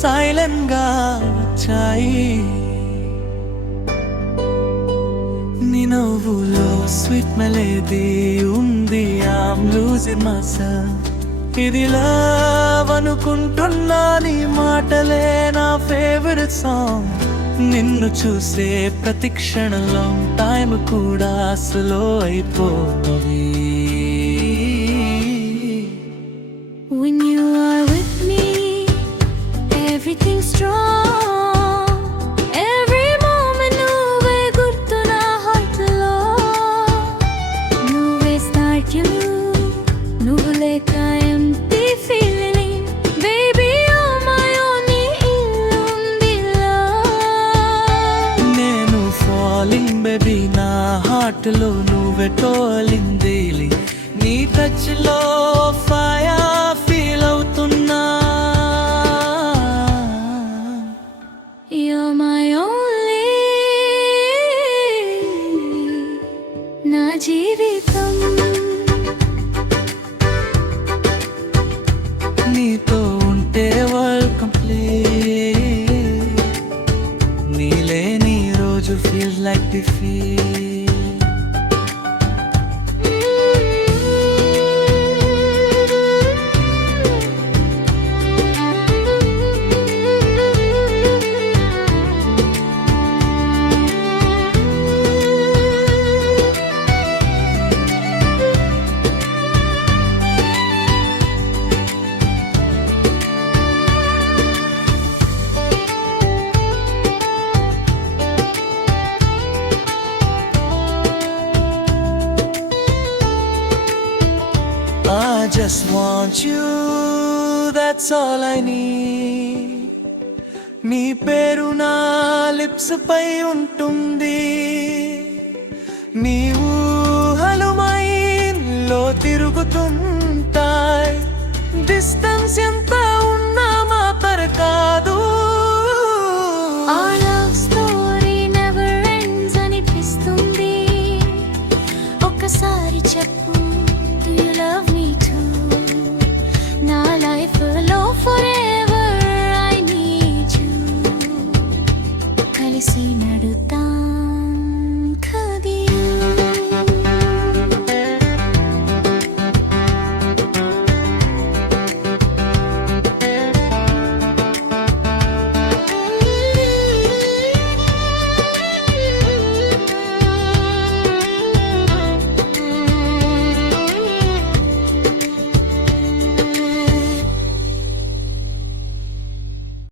సైలెంట్ గా వచ్చాయి. నీ నవ్వులో స్వీట్ మెలోడీ ఉంది. I'm losing myself. ఇది లవ్ అనుకుంటున్నా, నీ మాటలే నా ఫేవరెట్ సాంగ్. నిన్ను చూసే ప్రతి క్షణంలో టైం కూడా స్లో అయిపోతుంది. When you are with me, everything's strong. Every moment నువ్వే గుర్తు నా heart లో. నువ్వే start you, నువ్వు లేక empty feeling. Baby you're my only illuminలో. నేను falling baby, నా హార్ట్ లో నువ్వే tolling daily. నీ టచ్ లో ఫైర్ ఫీల్ అవుతున్నా. You're my only, నా జీవితం. నీతో ఉంటే వరల్డ్ కంప్లీట్. నీ లేని రోజు feel like defeat. I just want you, that's all I need. నీ పేరు నా లిప్స్ పై ఉంటుంది. నీ ఊహలు మైండ్లో తిరుగుతుంటాయి. డిస్టెన్స్ ఎంత ఉన్నా మాత్ర కాదు. Our love story never ends అనిపిస్తుంది. ఒక్కసారి చెప్పు, do you love me too? నా లైఫ్ లో forever I need you. కలిసి నడుతా